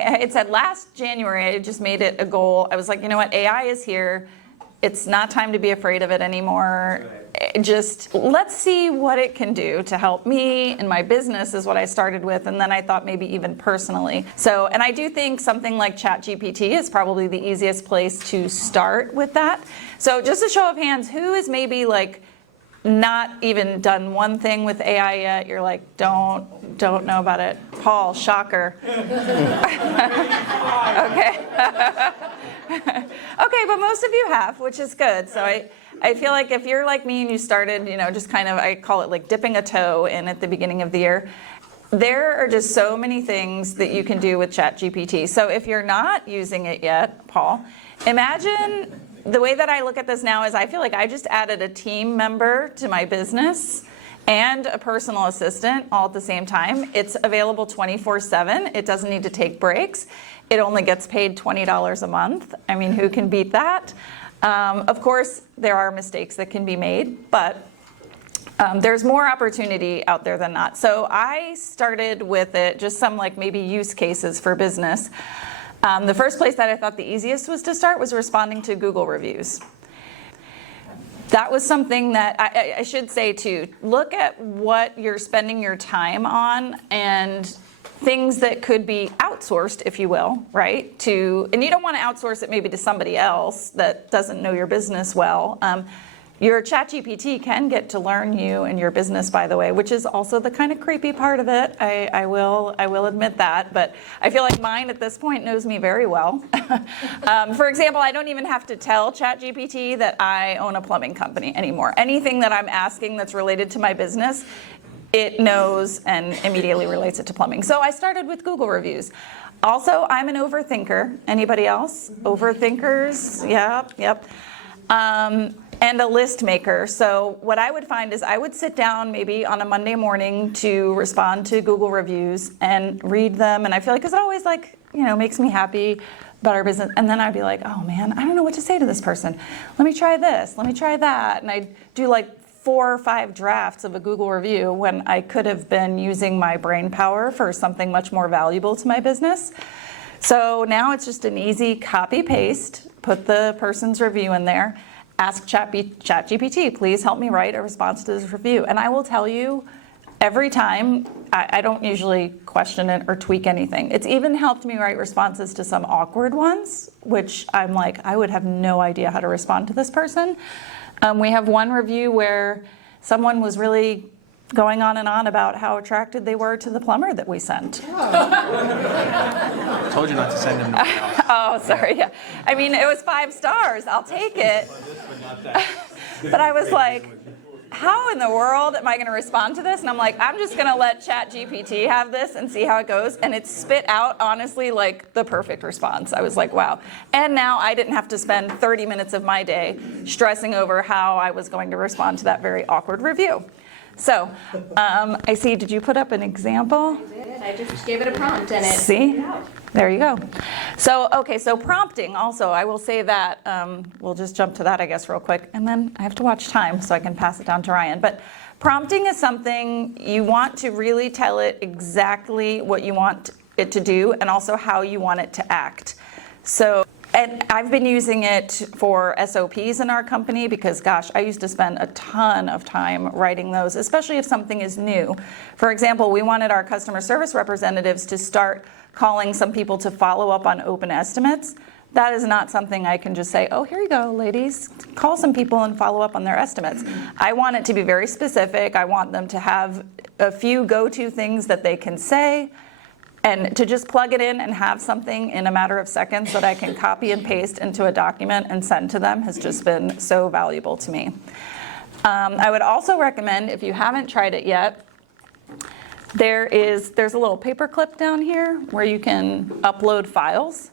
I said last January, I just made it a goal. I was like, you know what, AI is here. It's not time to be afraid of it anymore. Just let's see what it can do to help me and my business is what I started with. And then I thought maybe even personally. So, and I do think something like ChatGPT is probably the easiest place to start with that. So just a show of hands, who is maybe like not even done one thing with AI yet? You're like, don't know about it. Paul, shocker. Okay. Okay, but most of you have, which is good. So I feel like if you're like me and you started, just kind of, I call it like dipping a toe in at the beginning of the year, there are just so many things that you can do with ChatGPT. So if you're not using it yet, Paul, imagine the way that I look at this now is I feel like I just added a team member to my business and a personal assistant all at the same time. It's available 24/7. It doesn't need to take breaks. It only gets paid $20 a month. I mean, who can beat that? Of course, there are mistakes that can be made, but there's more opportunity out there than not. So I started with it, just some like maybe use cases for business. The first place that I thought the easiest was to start was responding to Google reviews. That was something that I should say too, look at what you're spending your time on and things that could be outsourced, if you will, right? And you don't want to outsource it maybe to somebody else that doesn't know your business well. Your ChatGPT can get to learn you and your business, by the way, which is also the kind of creepy part of it. I will admit that, but I feel like mine at this point knows me very well. For example, I don't even have to tell ChatGPT that I own a plumbing company anymore. Anything that I'm asking that's related to my business, it knows and immediately relates it to plumbing. So I started with Google reviews. Also, I'm an overthinker. Anybody else? Overthinkers? Yep. And a list maker. So what I would find is I would sit down maybe on a Monday morning to respond to Google reviews and read them. And I feel like, because it always makes me happy about our business. And then I'd be like, oh man, I don't know what to say to this person. Let me try this, let me try that. And I'd do like 4 or 5 drafts of a Google review when I could have been using my brain power for something much more valuable to my business. So now it's just an easy copy paste, put the person's review in there, ask ChatGPT, please help me write a response to this review. And I will tell you, every time, I don't usually question it or tweak anything. It's even helped me write responses to some awkward ones, which I'm like, I would have no idea how to respond to this person. We have one review where someone was really going on and on about how attracted they were to the plumber that we sent. I told you not to send him. Oh, sorry. Yeah. I mean, it was 5 stars. I'll take it. But I was like, how in the world am I going to respond to this? And I'm like, I'm just going to let ChatGPT have this and see how it goes. And it spit out, honestly, like the perfect response. I was like, wow. And now I didn't have to spend 30 minutes of my day stressing over how I was going to respond to that very awkward review. So, I see, did you put up an example? I did. I just gave it a prompt and it See? figured it out. There you go. So, okay, so prompting also, I will say that, we'll just jump to that, I guess, real quick. And then I have to watch time so I can pass it down to Ryan. But prompting is something you want to really tell it exactly what you want it to do and also how you want it to act. So, and I've been using it for SOPs in our company because, gosh, I used to spend a ton of time writing those, especially if something is new. For example, we wanted our customer service representatives to start calling some people to follow up on open estimates. That is not something I can just say, oh, here you go, ladies, call some people and follow up on their estimates. I want it to be very specific. I want them to have a few go-to things that they can say, and to just plug it in and have something in a matter of seconds that I can copy and paste into a document and send to them has just been so valuable to me. I would also recommend, if you haven't tried it yet, there's a little paper clip down here where you can upload files.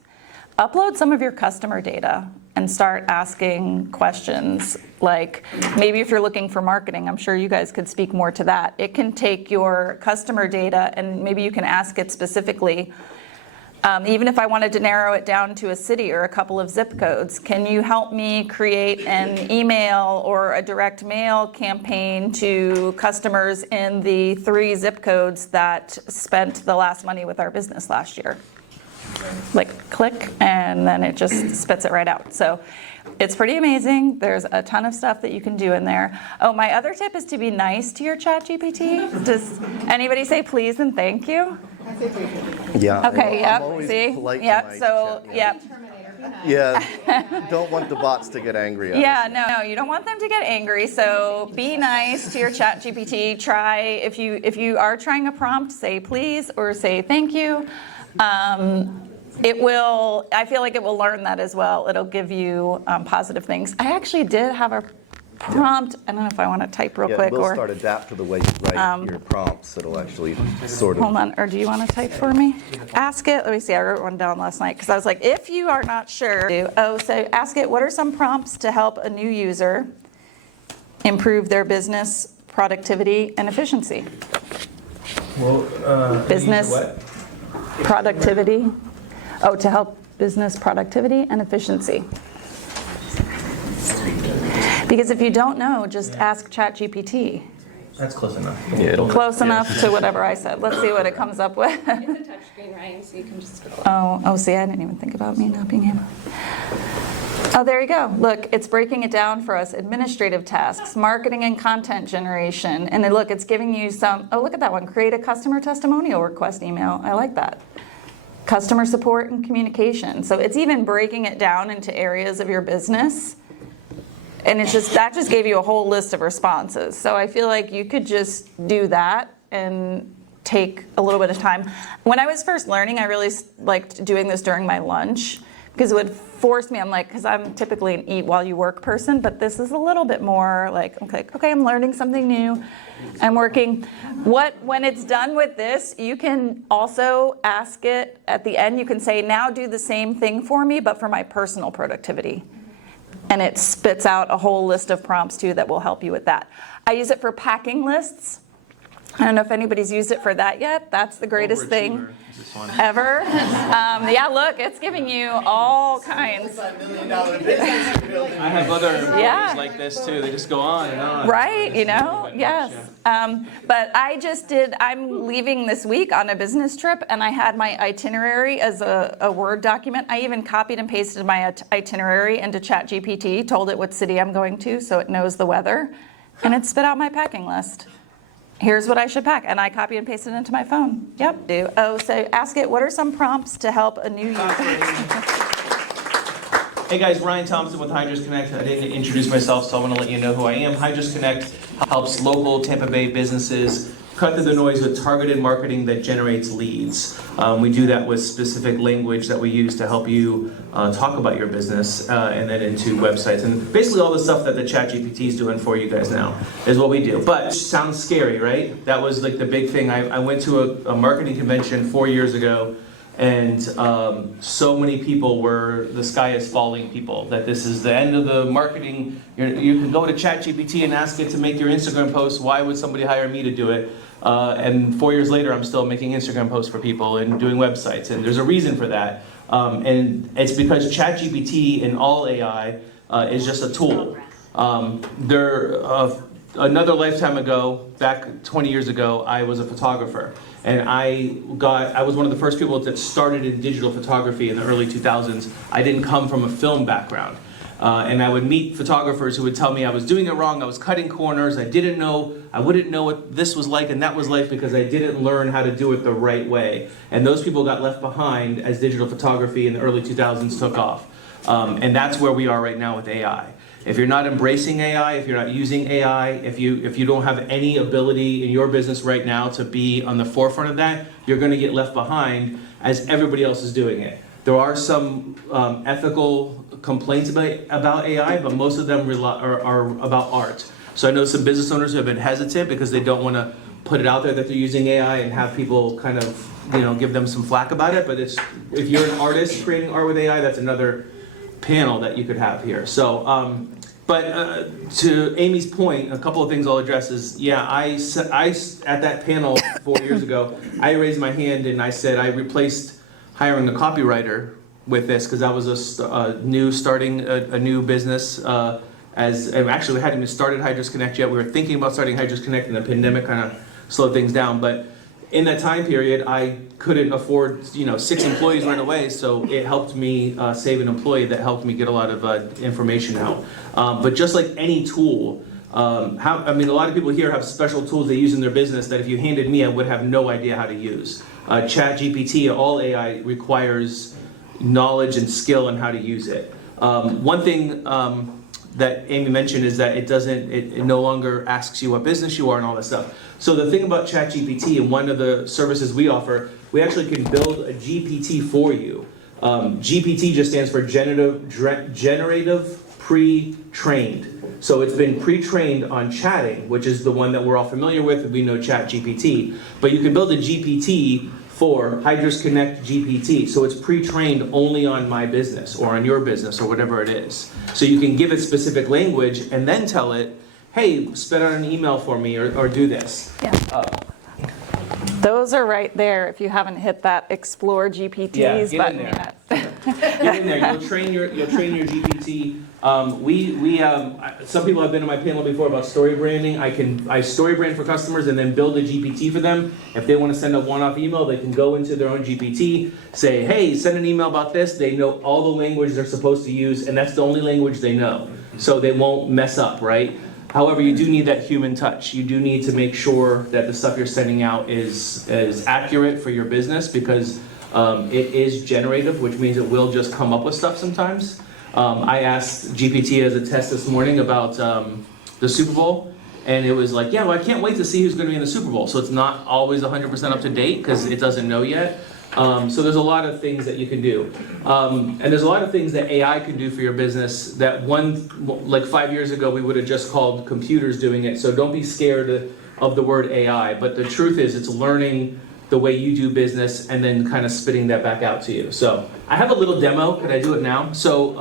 Upload some of your customer data and start asking questions. Like maybe if you're looking for marketing, I'm sure you guys could speak more to that. It can take your customer data and maybe you can ask it specifically, even if I wanted to narrow it down to a city or a couple of zip codes, can you help me create an email or a direct mail campaign to customers in the 3 zip codes that spent the last money with our business last year? like click, and then it just spits it right out. So it's pretty amazing. There's a ton of stuff that you can do in there. Oh, my other tip is to be nice to your ChatGPT. Does anybody say please and thank you? Yeah. Okay, I'm yep, always see? polite to Yep, my so, chat. yep. Yeah, don't want the bots to get angry at us. Yeah, no, you don't want them to get angry, so be nice to your ChatGPT. Try, if you are trying a prompt, say please or say thank you. I feel like it will learn that as well. It'll give you positive things. I actually did have a prompt. I don't know if I want to type real quick we'll or start adapt to the way you write your prompts. It'll actually sort of. hold on, or do you want to type for me? Ask it, let me see, I wrote one down last night because I was like, if you are not sure, so ask it, what are some prompts to help a new user improve their business productivity and efficiency? Well, Business what? productivity. Oh, to help business productivity and efficiency. Because if you don't know, just ask ChatGPT. That's close enough. Yeah, it'll- Close enough to whatever I said. Let's see what it comes up with. It's a touchscreen, Ryan, so you can just click. Oh, see, I didn't even think about me not being able. Oh, there you go. Look, it's breaking it down for us. Administrative tasks, marketing and content generation. And then look, it's giving you some, oh, look at that one. Create a customer testimonial request email. I like that. Customer support and communication. So it's even breaking it down into areas of your business. And it's just, that just gave you a whole list of responses. So I feel like you could just do that and take a little bit of time. When I was first learning, I really liked doing this during my lunch because it would force me, I'm like, because I'm typically an eat while you work person, but this is a little bit more like, okay, I'm learning something new. I'm working. When it's done with this, you can also ask it at the end, you can say, now do the same thing for me, but for my personal productivity. And it spits out a whole list of prompts too that will help you with that. I use it for packing lists. I don't know if anybody's used it for that yet. That's the greatest thing ever. Yeah, look, it's giving you all kinds. I have other movies like this too. They just go on and on. Right, yes. But I'm leaving this week on a business trip, and I had my itinerary as a Word document. I even copied and pasted my itinerary into ChatGPT, told it what city I'm going to so it knows the weather, and it spit out my packing list. Here's what I should pack, and I copy and paste it into my phone. Yep. So ask it, what are some prompts to help a new user? Hey guys, Ryan Thompson with Hydrus Connect. I didn't introduce myself, so I want to let you know who I am. Hydrus Connect helps local Tampa Bay businesses cut through the noise with targeted marketing that generates leads. We do that with specific language that we use to help you talk about your business and then into websites. And basically all the stuff that the ChatGPT is doing for you guys now is what we do. But it sounds scary, right? That was like the big thing. I went to a marketing convention 4 years ago, and so many people were the sky is falling people, that this is the end of the marketing. You can go to ChatGPT and ask it to make your Instagram post. Why would somebody hire me to do it? And 4 years later, I'm still making Instagram posts for people and doing websites. And there's a reason for that. And it's because ChatGPT and all AI is just a tool. Another lifetime ago, back 20 years ago, I was a photographer. And I was one of the first people that started in digital photography in the early 2000s. I didn't come from a film background. And I would meet photographers who would tell me I was doing it wrong, I was cutting corners, I wouldn't know what this was like and that was like because I didn't learn how to do it the right way. And those people got left behind as digital photography in the early 2000s took off. And that's where we are right now with AI. If you're not embracing AI, if you're not using AI, if you don't have any ability in your business right now to be on the forefront of that, you're going to get left behind as everybody else is doing it. There are some ethical complaints about AI, but most of them are about art. So I know some business owners who have been hesitant because they don't want to put it out there that they're using AI and have people kind of, give them some flack about it. But if you're an artist creating art with AI, that's another panel that you could have here. So, to Amy's point, a couple of things I'll address is, I at that panel 4 years ago, I raised my hand and I said I replaced hiring a copywriter with this because I was starting a new business. Actually, we hadn't even started Hydrus Connect yet. We were thinking about starting Hydrus Connect, and the pandemic kind of slowed things down. But in that time period, I couldn't afford 6 employees right away, so it helped me save an employee that helped me get a lot of information out. But just like any tool, a lot of people here have special tools they use in their business that if you handed me, I would have no idea how to use. ChatGPT, all AI requires knowledge and skill on how to use it. One thing that Amy mentioned is that it no longer asks you what business you are and all that stuff. So the thing about ChatGPT and one of the services we offer, we actually can build a GPT for you. GPT just stands for generative pre-trained. So it's been pre-trained on chatting, which is the one that we're all familiar with. We know ChatGPT, but you can build a GPT for Hydrus Connect GPT. So it's pre-trained only on my business or on your business or whatever it is. So you can give it specific language and then tell it, hey, spit out an email for me or do this. Yeah. Those are right there if you haven't hit that Explore GPTs get in button there. yet. Get in there. You'll train your GPT. Some people have been on my panel before about story branding. I story brand for customers and then build a GPT for them. If they want to send a one-off email, they can go into their own GPT, say, hey, send an email about this. They know all the language they're supposed to use, and that's the only language they know. So they won't mess up, right? However, you do need that human touch. You do need to make sure that the stuff you're sending out is accurate for your business because it is generative, which means it will just come up with stuff sometimes. I asked GPT as a test this morning about the Super Bowl, and it was like, yeah, well, I can't wait to see who's going to be in the Super Bowl. So it's not always 100% up to date because it doesn't know yet. So there's a lot of things that you can do. And there's a lot of things that AI can do for your business that like 5 years ago, we would have just called computers doing it. So don't be scared of the word AI. But the truth is it's learning the way you do business and then kind of spitting that back out to you. So I have a little demo. Could I do it now? So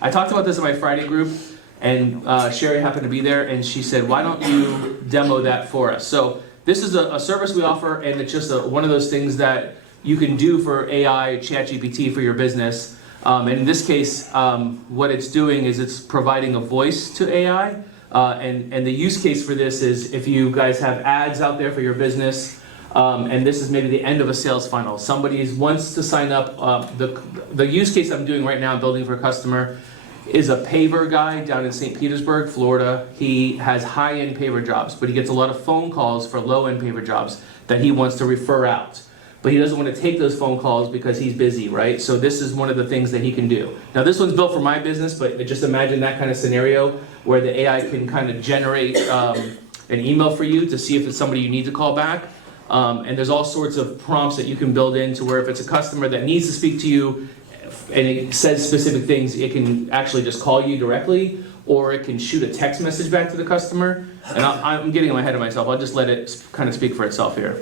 I talked about this in my Friday group, and Sherry happened to be there, and she said, why don't you demo that for us? So this is a service we offer, and it's just one of those things that you can do for AI, ChatGPT for your business. And in this case, what it's doing is it's providing a voice to AI. And the use case for this is if you guys have ads out there for your business, and this is maybe the end of a sales funnel. Somebody wants to sign up. The use case I'm doing right now, building for a customer, is a paver guy down in St. Petersburg, Florida. He has high-end paver jobs, but he gets a lot of phone calls for low-end paver jobs that he wants to refer out. But he doesn't want to take those phone calls because he's busy, right? So this is one of the things that he can do. Now this one's built for my business, but just imagine that kind of scenario where the AI can kind of generate an email for you to see if it's somebody you need to call back. And there's all sorts of prompts that you can build into where if it's a customer that needs to speak to you and it says specific things, it can actually just call you directly, or it can shoot a text message back to the customer. And I'm getting ahead of myself. I'll just let it kind of speak for itself here.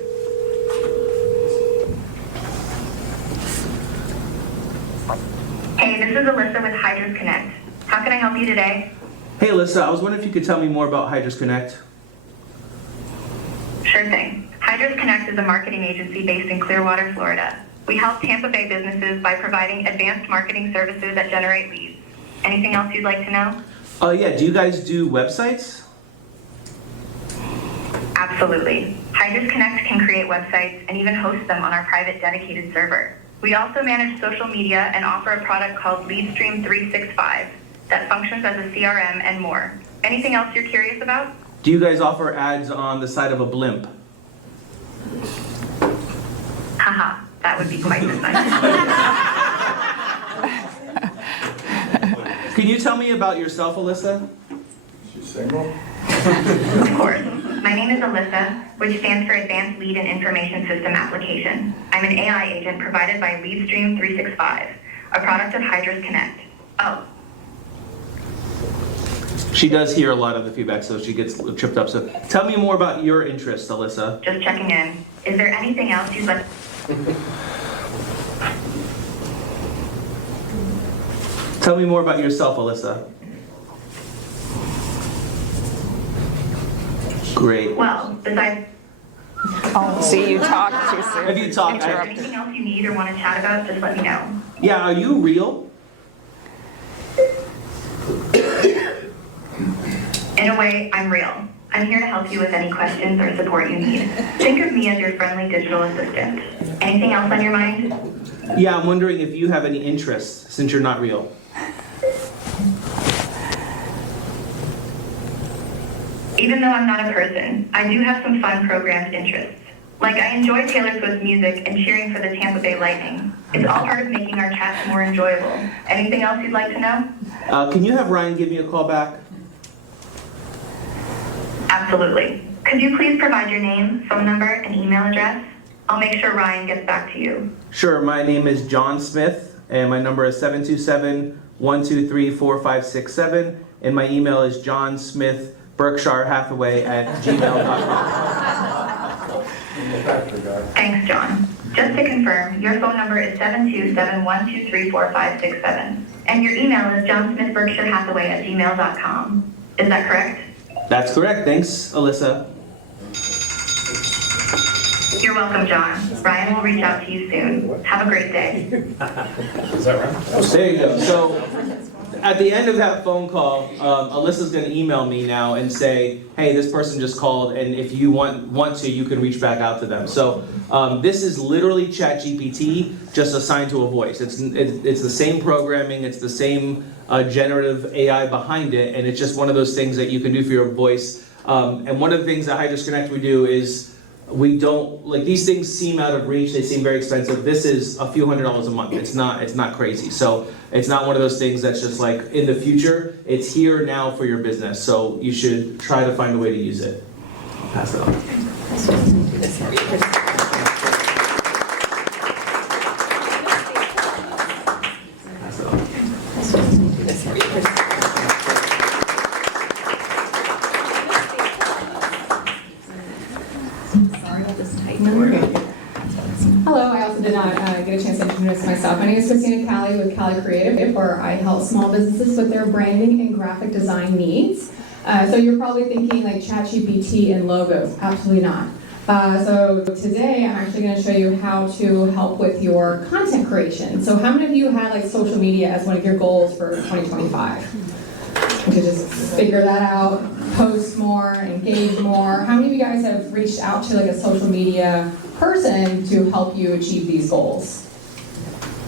Hey, this is Alyssa with Hydrus Connect. How can I help you today? Hey Alyssa, I was wondering if you could tell me more about Hydrus Connect. Sure thing. Hydrus Connect is a marketing agency based in Clearwater, Florida. We help Tampa Bay businesses by providing advanced marketing services that generate leads. Anything else you'd like to know? Yeah, do you guys do websites? Absolutely. Hydrus Connect can create websites and even host them on our private dedicated server. We also manage social media and offer a product called LeadStream 365 that functions as a CRM and more. Anything else you're curious about? Do you guys offer ads on the side of a blimp? Haha, that would be quite the sight. Can you tell me about yourself, Alyssa? She's single? Of course. My name is Alyssa, which stands for Advanced Lead and Information System Application. I'm an AI agent provided by LeadStream 365, a product of Hydrus Connect. Oh. She does hear a lot of the feedback, so she gets tripped up. So tell me more about your interests, Alyssa. Just checking in. Is there anything else you'd like? Tell me more about yourself, Alyssa. Great. Well, besides... Oh, see, you talk too soon. Have you talked? If there's anything else you need or want to chat about, just let me know. Yeah, are you real? In a way, I'm real. I'm here to help you with any questions or support you need. Think of me as your friendly digital assistant. Anything else on your mind? Yeah, I'm wondering if you have any interests since you're not real. Even though I'm not a person, I do have some fun programmed interests. Like I enjoy Taylor Swift's music and cheering for the Tampa Bay Lightning. It's all part of making our chats more enjoyable. Anything else you'd like to know? Can you have Ryan give me a call back? Absolutely. Could you please provide your name, phone number, and email address? I'll make sure Ryan gets back to you. Sure, my name is John Smith, and my number is 727-123-4567, and my email is johnsmith@gmail.com. Thanks, John. Just to confirm, your phone number is 727-123-4567, and your email is johnsmithberkshirehathaway@gmail.com. Is that correct? That's correct. Thanks, Alyssa. You're welcome, John. Ryan will reach out to you soon. Have a great day. Is that right? There you go. So at the end of that phone call, Alyssa's going to email me now and say, hey, this person just called, and if you want to, you can reach back out to them. So this is literally ChatGPT, just assigned to a voice. It's the same programming, it's the same generative AI behind it, and it's just one of those things that you can do for your voice. And one of the things that Hydrus Connect we do is we don't, like, these things seem out of reach, they seem very expensive. This is a few $100s a month. It's not crazy. So it's not one of those things that's just like in the future. It's here now for your business. So you should try to find a way to use it. I'll pass it on. Hello, I also did not get a chance to introduce myself. My name is Christina Calle with Calle Creative, where I help small businesses with their branding and graphic design needs. So you're probably thinking like ChatGPT and logos. Absolutely not. So today I'm actually going to show you how to help with your content creation. So how many of you had like social media as one of your goals for 2025? You could just figure that out, post more, engage more. How many of you guys have reached out to like a social media person to help you achieve these goals?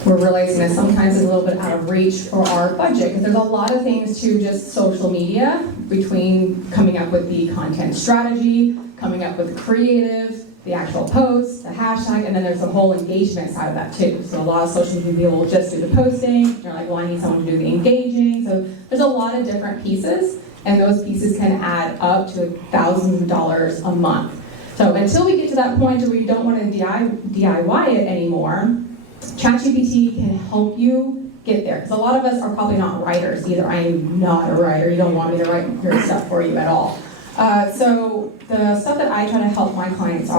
We're realizing that sometimes it's a little bit out of reach for our budget because there's a lot of things to just social media, between coming up with the content strategy, coming up with the creative, the actual post, the hashtag, and then there's the whole engagement side of that too. So a lot of social media people will just do the posting. They're like, well, I need someone to do the engaging. So there's a lot of different pieces, and those pieces can add up to thousands of dollars a month. So until we get to that point where you don't want to DIY it anymore, ChatGPT can help you get there. Because a lot of us are probably not writers either. I am not a writer. You don't want me to write your stuff for you at all. So the stuff that I try to help my clients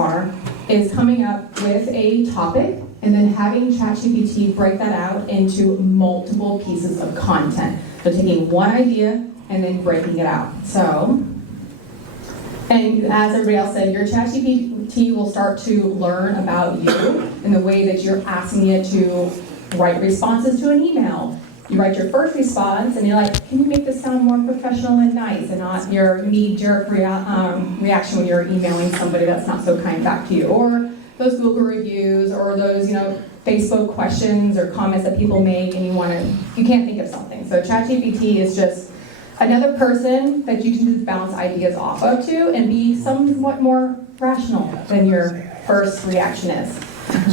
is coming up with a topic and then having ChatGPT break that out into multiple pieces of content. So taking one idea and then breaking it out. So, and as everybody else said, your ChatGPT will start to learn about you in the way that you're asking it to write responses to an email. You write your first response and you're like, can you make this sound more professional and nice and not your knee-jerk reaction when you're emailing somebody that's not so kind back to you, or those Google reviews, or those Facebook questions or comments that people make and you can't think of something. So ChatGPT is just another person that you can just bounce ideas off of to and be somewhat more rational than your first reaction is.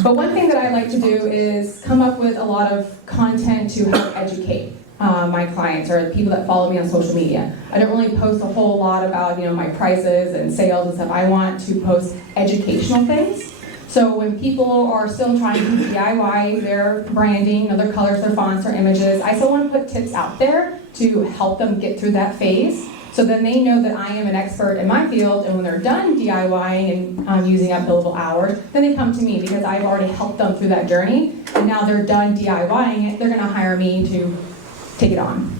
But one thing that I like to do is come up with a lot of content to help educate my clients or the people that follow me on social media. I don't really post a whole lot about my prices and sales and stuff. I want to post educational things. So when people are still trying to DIY their branding, their colors, their fonts, their images, I still want to put tips out there to help them get through that phase. So then they know that I am an expert in my field, and when they're done DIYing and using up billable hours, then they come to me because I've already helped them through that journey, and now they're done DIYing it, they're gonna hire me to take it on.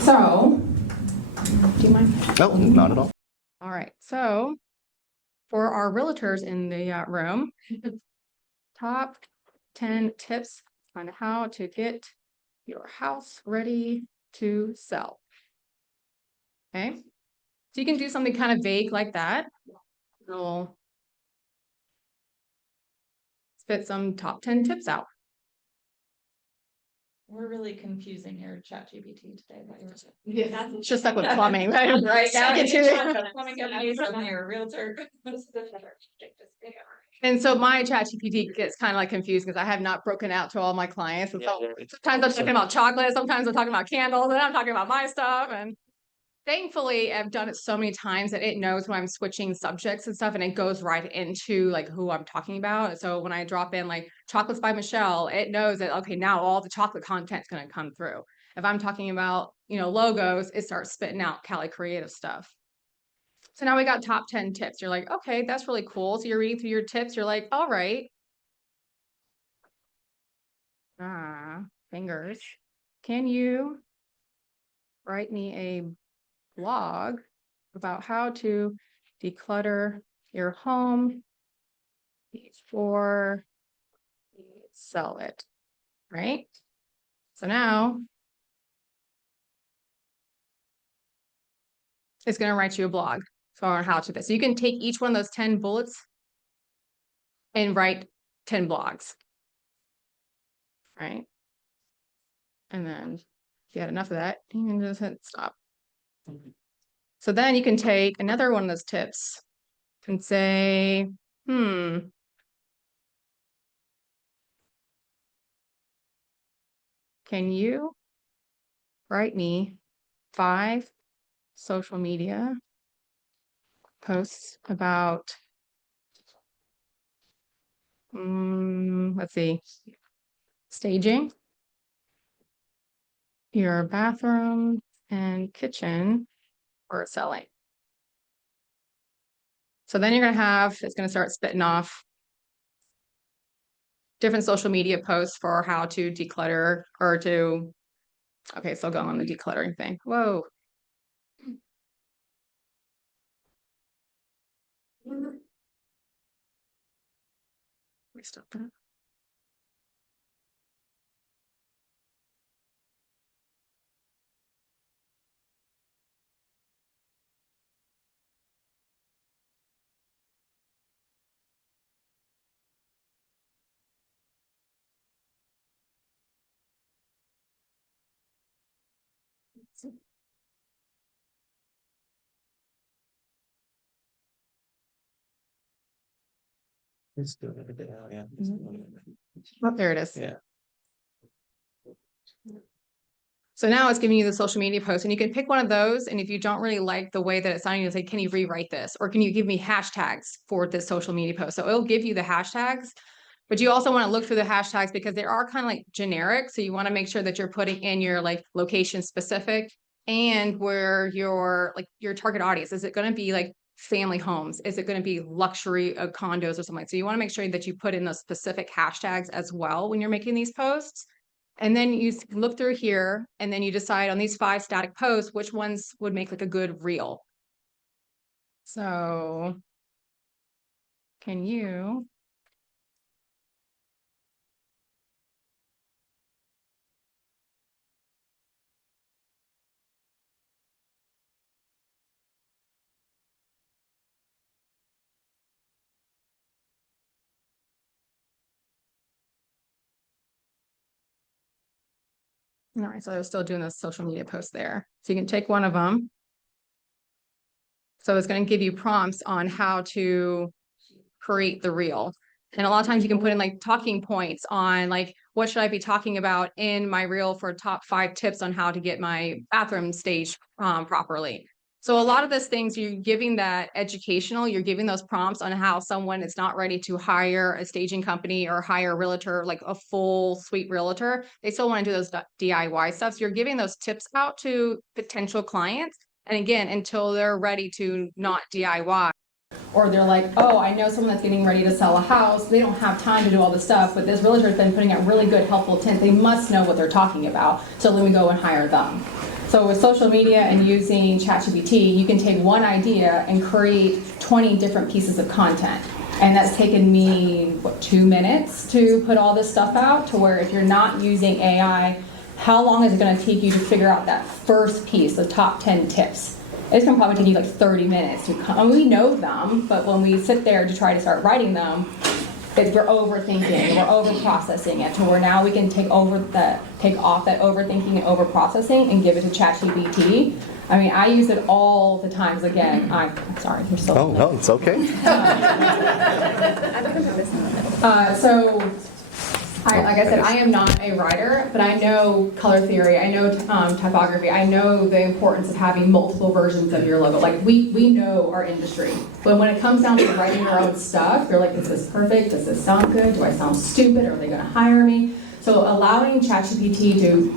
So, do you mind? No, not at all. All right, so for our realtors in the room, top 10 tips on how to get your house ready to sell. Okay, So you can do something kind of vague like that. We'll spit some top 10 tips out. We're really confusing your ChatGPT today. Yeah, it's just stuck with plumbing. Right now, now. plumbing companies and your realtor. And so my ChatGPT gets kind of like confused because I have not broken out to all my clients. And so sometimes I'm talking about chocolate, sometimes I'm talking about candles, and I'm talking about my stuff. And thankfully, I've done it so many times that it knows when I'm switching subjects and stuff, and it goes right into like who I'm talking about. So when I drop in like chocolates by Michelle, it knows that, okay, now all the chocolate content's going to come through. If I'm talking about, logos, it starts spitting out Calle creative stuff. So now we got top 10 tips. You're like, okay, that's really cool. So you're reading through your tips. You're like, all right. Fingers. Can you write me a blog about how to declutter your home before you sell it, right? So now it's going to write you a blog on how to this. So you can take each one of those 10 bullets and write 10 blogs, right? And then if you had enough of that, you can just hit stop. So then you can take another one of those tips and say, can you write me 5 social media posts about, let's see, staging your bathroom and kitchen for selling. So then you're going to have, it's going to start spitting off different social media posts for how to declutter or to, okay, so I'll go on the decluttering thing. Whoa. Stop that. It's doing it again, yeah. Oh, there it is. Yeah. So now it's giving you the social media post, and you can pick one of those. And if you don't really like the way that it's sounding, you'll say, can you rewrite this? Or can you give me hashtags for this social media post? So it'll give you the hashtags, but you also want to look through the hashtags because they are kind of like generic. So you want to make sure that you're putting in your like location specific and where your target audience. Is it going to be like family homes? Is it going to be luxury condos or something like that? So you want to make sure that you put in those specific hashtags as well when you're making these posts. And then you look through here and then you decide on these 5 static posts, which ones would make like a good reel. So can you all right, so I was still doing the social media post there. So you can take one of them. So it's going to give you prompts on how to create the reel. And a lot of times you can put in like talking points on like, what should I be talking about in my reel for top 5 tips on how to get my bathroom staged properly. So a lot of those things you're giving that educational, you're giving those prompts on how someone is not ready to hire a staging company or hire a realtor, like a full suite realtor. They still want to do those DIY stuff. So you're giving those tips out to potential clients. And again, until they're ready to not DIY. Or they're like, oh, I know someone that's getting ready to sell a house. They don't have time to do all this stuff, but this realtor has been putting out really good, helpful tips. They must know what they're talking about. So let me go and hire them. So with social media and using ChatGPT, you can take one idea and create 20 different pieces of content. And that's taken me, 2 minutes to put all this stuff out, to where if you're not using AI, how long is it going to take you to figure out that first piece, the top 10 tips? it's gonna probably take you like 30 minutes to come. And we know them, but when we sit there to try to start writing them, we're overthinking, we're over-processing it to where now we can take off that overthinking and over-processing and give it to ChatGPT. I mean, I use it all the time. 'Cause again, I'm sorry, you're still. Oh, no, it's okay. So, like I said, I am not a writer, but I know color theory, I know typography, I know the importance of having multiple versions of your logo. Like, we know our industry. But when it comes down to writing your own stuff, you're like, is this perfect? Does this sound good? Do I sound stupid? Are they gonna hire me? So allowing ChatGPT to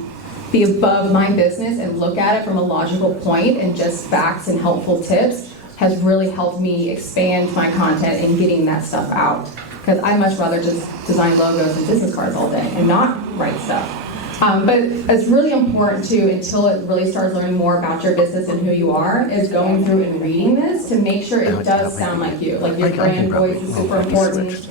be above my business and look at it from a logical point and just facts and helpful tips has really helped me expand my content and getting that stuff out. Because I much rather just design logos and business cards all day and not write stuff. But it's really important too, until it really starts learning more about your business and who you are, is going through and reading this to make sure it does sound like you. Like your brand voice is super important.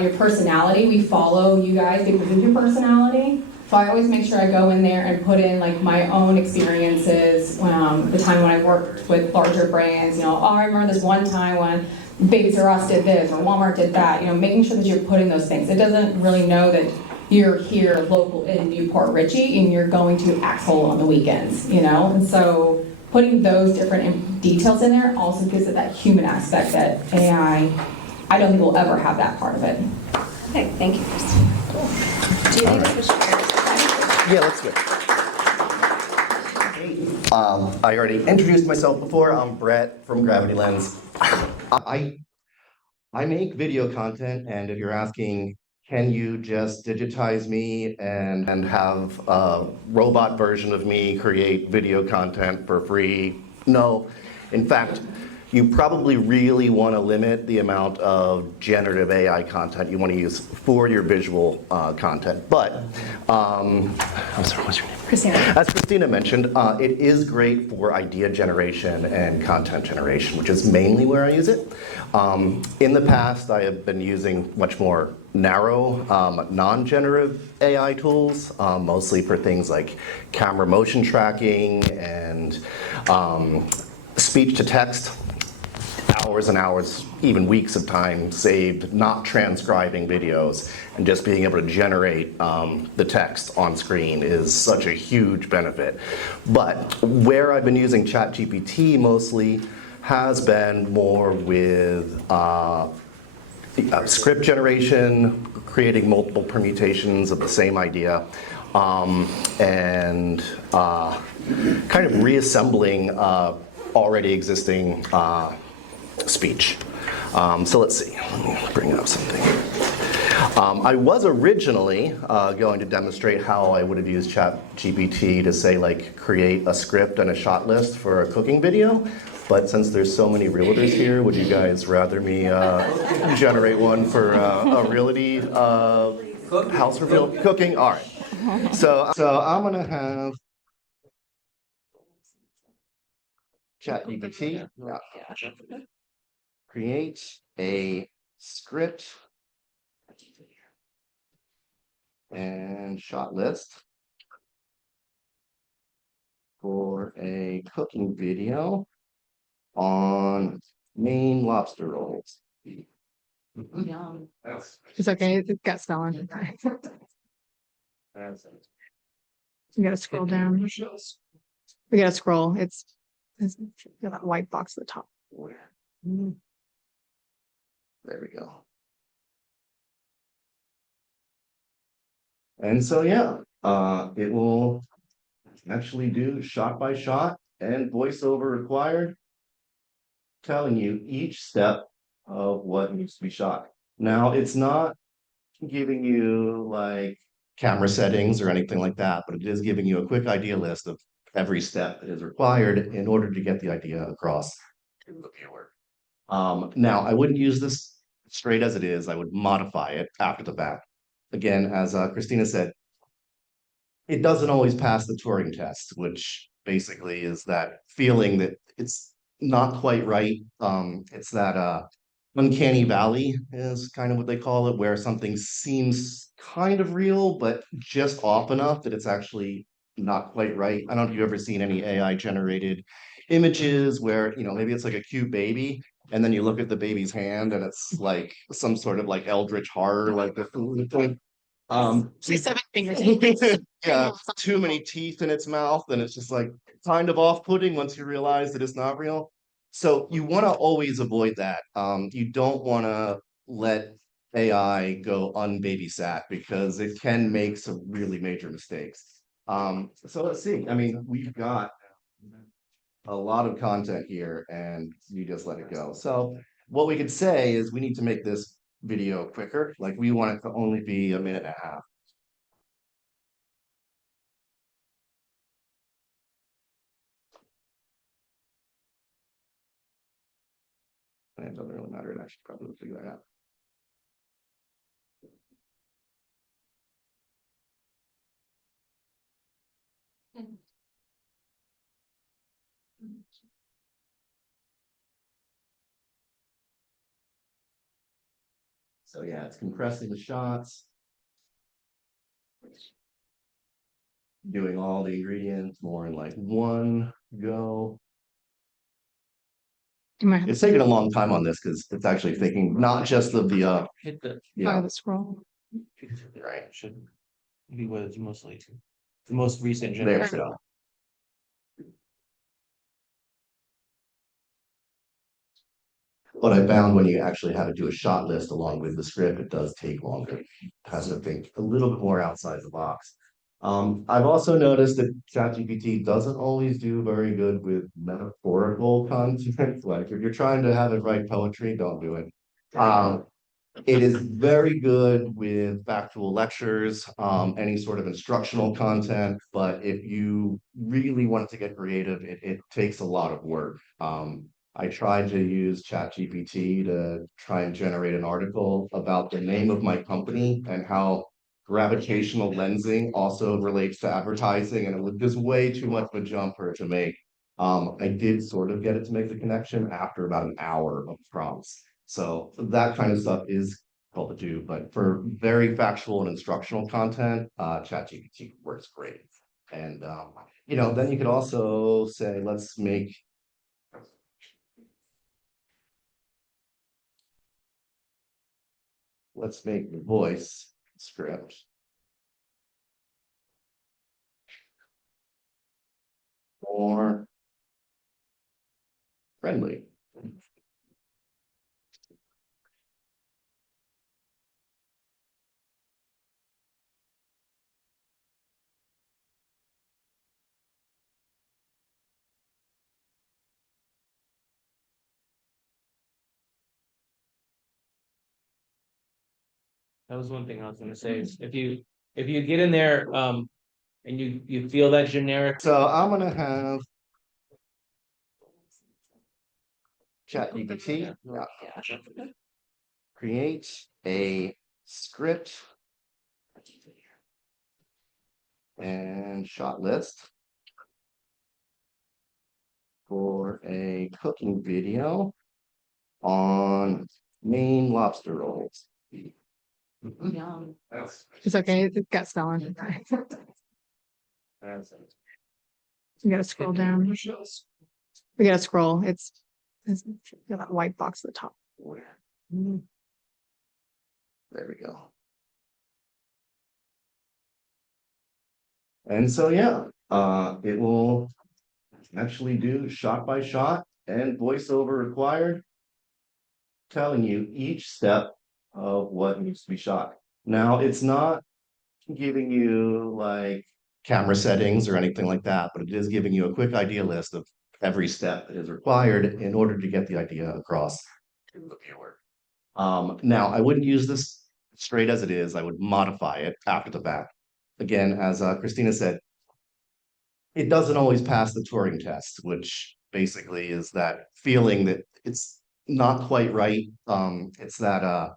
Your personality, we follow you guys because of your personality. So I always make sure I go in there and put in like my own experiences, the time when I worked with larger brands, you know, oh, I remember this one time when Babies R Us did this or Walmart did that, you know, making sure that you're putting those things. It doesn't really know that you're here local in Newport Richey and you're going to Axhole on the weekends, you know? And so putting those different details in there also gives it that human aspect that AI, I don't think will ever have that part of it. Okay, thank you, Christina. Do you need to switch chairs? Yeah, let's switch. I already introduced myself before. I'm Brett from Gravity Lens. I make video content, and if you're asking, can you just digitize me and have a robot version of me create video content for free? No. In fact, you probably really want to limit the amount of generative AI content you want to use for your visual content. But, I'm sorry, what's your name? Christina. As Christina mentioned, it is great for idea generation and content generation, which is mainly where I use it. In the past, I have been using much more narrow, non-generative AI tools, mostly for things like camera motion tracking and speech to text. Hours and hours, even weeks of time saved not transcribing videos and just being able to generate the text on screen is such a huge benefit. But where I've been using ChatGPT mostly has been more with script generation, creating multiple permutations of the same idea, and kind of reassembling already existing speech. So let's see, let me bring up something. I was originally going to demonstrate how I would have used ChatGPT to say like create a script and a shot list for a cooking video, but since there's so many realtors here, would you guys rather me generate one for a realty house reveal cooking? All right, so I'm gonna have ChatGPT create a script and shot list for a cooking video on Maine lobster rolls. Yum. It's okay, it got spelling. You gotta scroll down. We gotta scroll. It's got that white box at the top. There we go. And so, yeah, it will actually do shot by shot and voiceover required, telling you each step of what needs to be shot. Now, it's not giving you like camera settings or anything like that, but it is giving you a quick idea list of every step that is required in order to get the idea across to the viewer. Now, I wouldn't use this straight as it is. I would modify it after the fact. Again, as Christina said, it doesn't always pass the Turing test, which basically is that feeling that it's not quite right. It's that uncanny valley is kind of what they call it, where something seems kind of real, but just off enough that it's actually not quite right. I don't know if you've ever seen any AI generated images where, maybe it's like a cute baby, and then you look at the baby's hand and it's like some sort of like eldritch horror, like the Seven fingers. yeah, too many teeth in its mouth, and it's just like kind of off-putting once you realize that it's not real. So you want to always avoid that. You don't want to let AI go unbabysat because it can make some really major mistakes. So let's see. I mean, we've got a lot of content here, and you just let it go. So what we could say is we need to make this video quicker. Like we want it to only be 1.5 minutes. And it doesn't really matter. It actually probably figure that out. So yeah, it's compressing the shots, doing all the ingredients more in like one go. It's taking a long time on this because it's actually thinking not just of the Hit the yeah, the scroll. right. should be what it's mostly the most recent There we generation. go. But I found when you actually have to do a shot list along with the script, it does take longer. It has to think a little bit more outside the box. I've also noticed that ChatGPT doesn't always do very good with metaphorical content. Like if you're trying to have it write poetry, don't do it. It is very good with factual lectures, any sort of instructional content, but if you really want to get creative, it takes a lot of work. I tried to use ChatGPT to try and generate an article about the name of my company and how gravitational lensing also relates to advertising, and it was just way too much of a jump for it to make. I did sort of get it to make the connection after about an hour of prompts. So that kind of stuff is difficult to do, but for very factual and instructional content, ChatGPT works great. And then you could also say, let's make the voice script more friendly. That was one thing I was gonna say. Is if you get in there, and you feel that generic. So I'm gonna have ChatGPT create a script and shot list for a cooking video on Maine lobster rolls. It's okay. It got spelling. You gotta scroll down. We gotta scroll. It's that white box at the top. There we go. And so, yeah, it will actually do shot by shot and voiceover required, telling you each step of what needs to be shot. Now, it's not giving you like camera settings or anything like that, but it is giving you a quick idea list of every step that is required in order to get the idea across to the viewer. Now, I wouldn't use this straight as it is. I would modify it after the fact. Again, as Christina said, it doesn't always pass the Turing test, which basically is that feeling that it's not quite right. It's that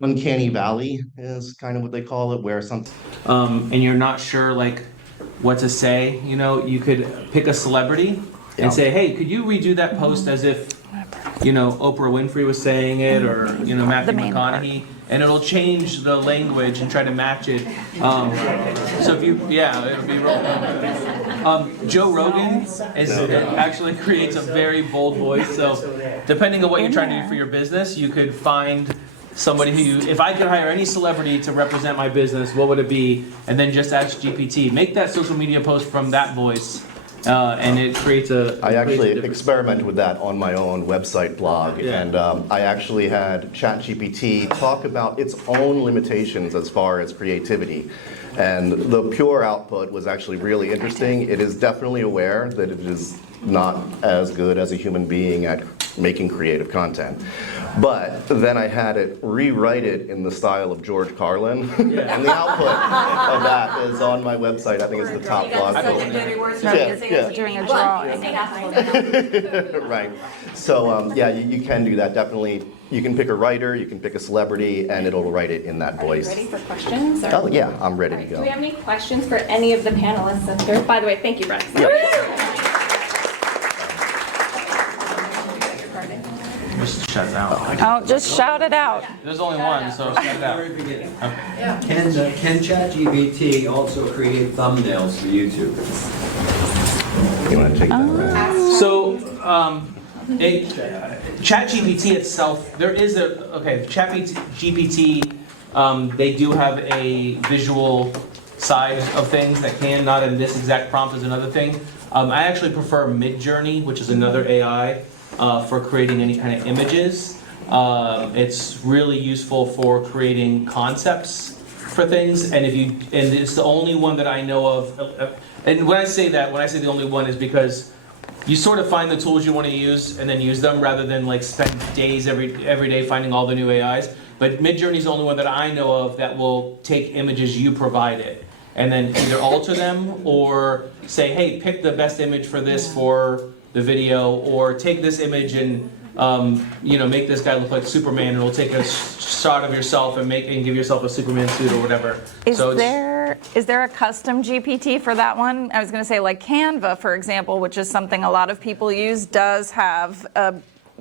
uncanny valley is kind of what they call it, where something And you're not sure like what to say, you could pick a celebrity and say, hey, could you redo that post as if, Oprah Winfrey was saying it, or, Matthew McConaughey, and it'll change the language and try to match it. So if you, yeah, it would be real. Joe Rogan actually creates a very bold voice. So depending on what you're trying to do for your business, you could find somebody who, if I could hire any celebrity to represent my business, what would it be? And then just ask GPT, make that social media post from that voice. And it creates a. I actually experimented with that on my own website blog, and I actually had ChatGPT talk about its own limitations as far as creativity. And the pure output was actually really interesting. It is definitely aware that it is not as good as a human being at making creative content. But then I had it rewrite it in the style of George Carlin, and the output of that is on my website. I think it's the top blog post. Doing a drawing. Right. So yeah, you can do that. Definitely, you can pick a writer, you can pick a celebrity, and it'll write it in that voice. Ready for questions? Or? Oh yeah, I'm ready to Do go. we have any questions for any of the panelists up here? By the way, thank you, Rex. Just shut down. Oh, just shout it out. There's only one, so shut it out. Can ChatGPT also create thumbnails for YouTube? You want to take that? Right? So, ChatGPT itself, there is ChatGPT, they do have a visual side of things that can, not in this exact prompt is another thing. I actually prefer Midjourney, which is another AI, for creating any kind of images. It's really useful for creating concepts for things, and it's the only one that I know of. And when I say the only one is because you sort of find the tools you want to use and then use them rather than like spend days every day finding all the new AIs. But Midjourney is the only one that I know of that will take images you provide it and then either alter them or say, hey, pick the best image for this for the video, or take this image and make this guy look like Superman, and it'll take a shot of yourself and give yourself a Superman suit or whatever. Is there a custom GPT for that one? I was going to say, like Canva, for example, which is something a lot of people use, does have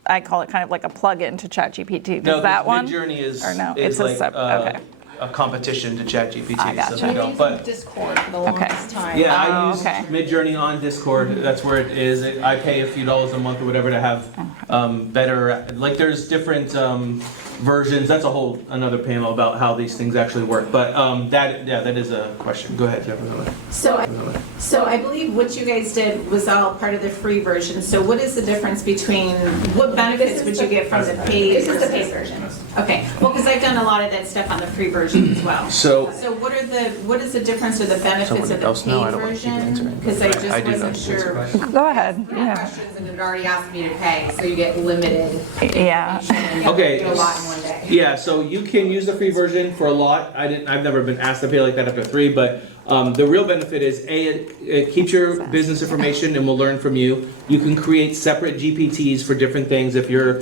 I call it kind of like a plug-in to ChatGPT. Does that one? Midjourney is Or no? is It's like okay. a competition to ChatGPT. I gotcha. So they don't. But Discord for the longest time. yeah, I use okay. Midjourney on Discord. That's where it is. I pay a few dollars a month or whatever to have better. Like there's different versions. That's another panel about how these things actually work. But that is a question. Go ahead, Jeff. So I believe what you guys did was all part of the free version. So what is the difference between, what benefits would you get from the paid? This is the paid version. Okay, well, because I've done a lot of that stuff on the free version as well. So what is the difference or the benefits of the paid version? Because I just wasn't sure. Go ahead. Yeah. Questions and it already asked me to pay, so you get limited Yeah. information and you Okay. get a lot in one day. yeah, so you can use the free version for a lot. I've never been asked to pay like that after 3, but the real benefit is it keeps your business information and we'll learn from you. You can create separate GPTs for different things if you're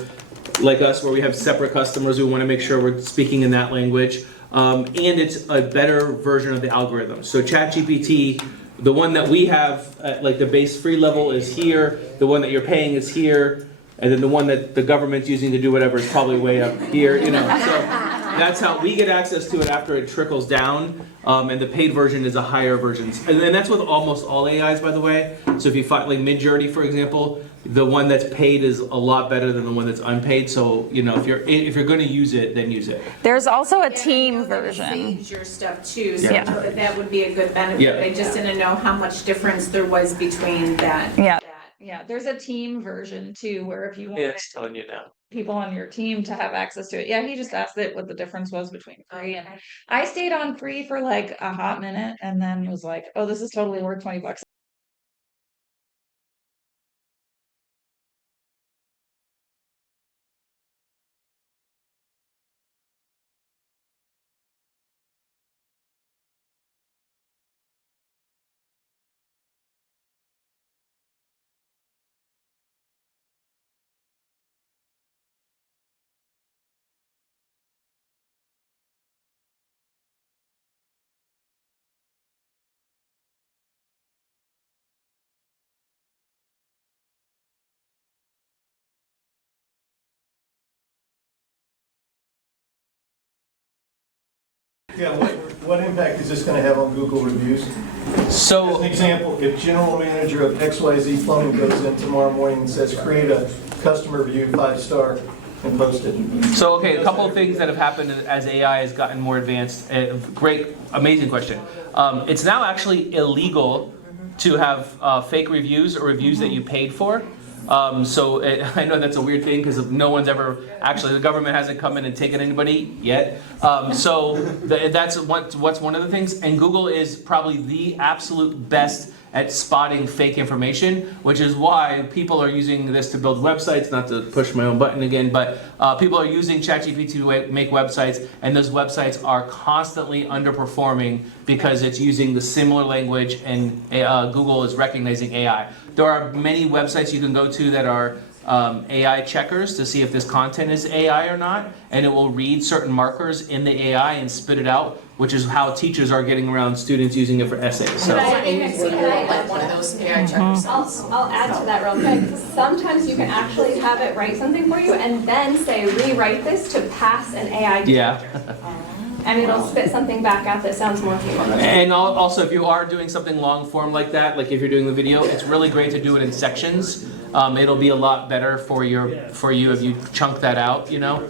like us, where we have separate customers, we want to make sure we're speaking in that language. And it's a better version of the algorithm. So ChatGPT, the one that we have at like the base free level is here, the one that you're paying is here, and then the one that the government's using to do whatever is probably way up here, So that's how we get access to it after it trickles down, and the paid version is a higher version. And that's with almost all AIs, by the way. So if you find like Midjourney, for example, the one that's paid is a lot better than the one that's unpaid. So if you're going to use it, then use it. There's also a And I team know that it version. saves your stuff too, so Yeah. that would be a good benefit. Yeah. I just didn't know how much difference there was between that. Yeah. Yeah, there's a team version too, where if you want It's telling you now. people on your team to have access to it. Yeah, he just asked it what the difference was between free and I stayed on free for like a hot minute and then was like, oh, this is totally worth $20. Yeah, what impact is this going to have on Google reviews? So, As an example, if general manager of XYZ Plumbing goes in tomorrow morning and says, create a customer review 5-star and post it. So, okay, a couple of things that have happened as AI has gotten more advanced. Great, amazing question. It's now actually illegal to have fake reviews or reviews that you paid for. I know that's a weird thing because no one's ever, actually the government hasn't come in and taken anybody yet. That's what's one of the things. And Google is probably the absolute best at spotting fake information, which is why people are using this to build websites, not to push my own button again, but people are using ChatGPT to make websites, and those websites are constantly underperforming because it's using the similar language, and Google is recognizing AI. There are many websites you can go to that are AI checkers to see if this content is AI or not, and it will read certain markers in the AI and spit it out, which is how teachers are getting around students using it for essays. So. Like one of those AI checkers. I'll add to that real quick. Sometimes you can actually have it write something for you and then say, rewrite this to pass an AI detector. Yeah. And it'll spit something back out that sounds more human. And also, if you are doing something long form like that, like if you're doing the video, it's really great to do it in sections. It'll be a lot better for you if you chunk that out, you know.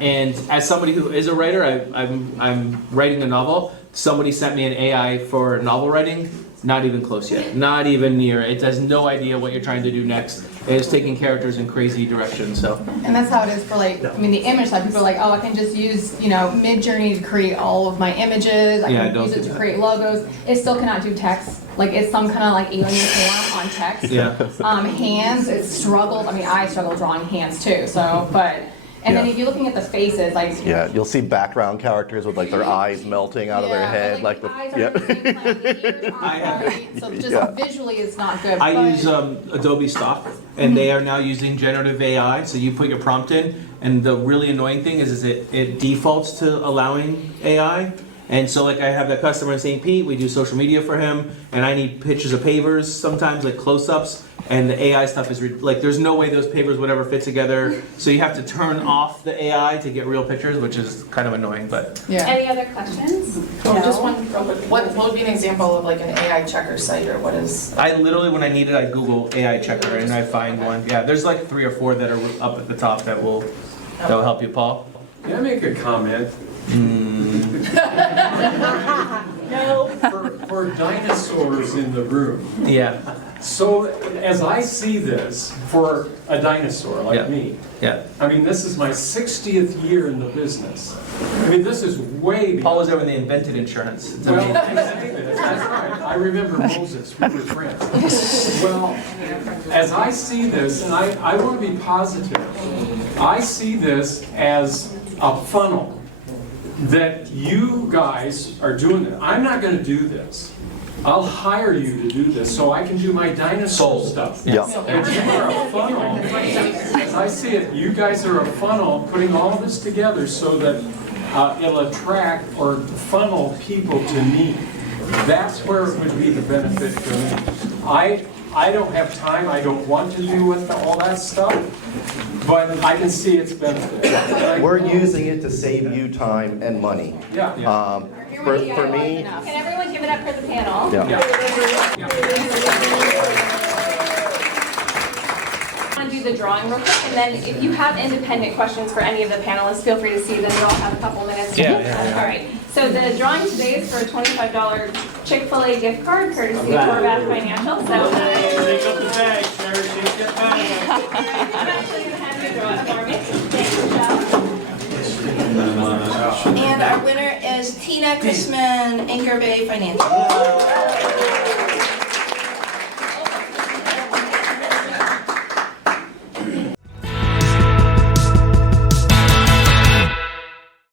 And as somebody who is a writer, I'm writing a novel. Somebody sent me an AI for novel writing. Not even close yet. Not even near. It has no idea what you're trying to do next. It is taking characters in crazy directions. So. And that's how it is for like, I mean, the image side. People are like, oh, I can just use, Mid-Journey to create all of my images. I can use it to create logos. It still cannot do text. Like it's some kind of like alien form on text. Yeah. Hands, it struggles. I mean, I struggle drawing hands too. So, but. And then if you're looking at the faces, like you'll see background characters with like their eyes melting out of their head, like the eyes are the same color, the ears aren't right, so just visually it's not good. I use Adobe Stock, and they are now using generative AI. So you put your prompt in, and the really annoying thing is it defaults to allowing AI. And so like I have that customer in St. Pete, we do social media for him, and I need pictures of pavers sometimes, like close-ups, and the AI stuff is like there's no way those pavers would ever fit together. So you have to turn off the AI to get real pictures, which is kind of annoying, but. Yeah. Any other questions? Just one real quick. What would be an example of like an AI checker site, or what is? I literally, when I need it, I Google AI checker and I find one. Yeah, there's like 3 or 4 that are up at the top that will help you, Paul. Can I make a comment? No. For dinosaurs in the room. Yeah. So as I see this, for a dinosaur like me, I mean, this is my 60th year in the business. I mean, this is way beyond. Paul was there when they invented insurance. Well, that's right. I remember Moses. We were friends. Well, as I see this, and I want to be positive, I see this as a funnel that you guys are doing it. I'm not going to do this. I'll hire you to do this so I can do my dinosaur stuff. Yeah. And you are a funnel. As I see it, you guys are a funnel putting all of this together so that it'll attract or funnel people to me. That's where it would be the benefit for me. I don't have time, I don't want to do with all that stuff, but I can see its benefit. We're using it to save you time and money. Yeah. For me. Can everyone give it up for the panel? Yeah. I want to do the drawing real quick, and then if you have independent questions for any of the panelists, feel free to see them. We'll have a couple minutes. All right. So the drawing today is for a $25 Chick-fil-A gift card, courtesy of Horvath Financial. So Shake up the bag, Sarah, shake that bag. I'm actually going to have you draw it for me. Thank you, Michelle. And our winner is Tina Chrisman, Anchor Bay Financial.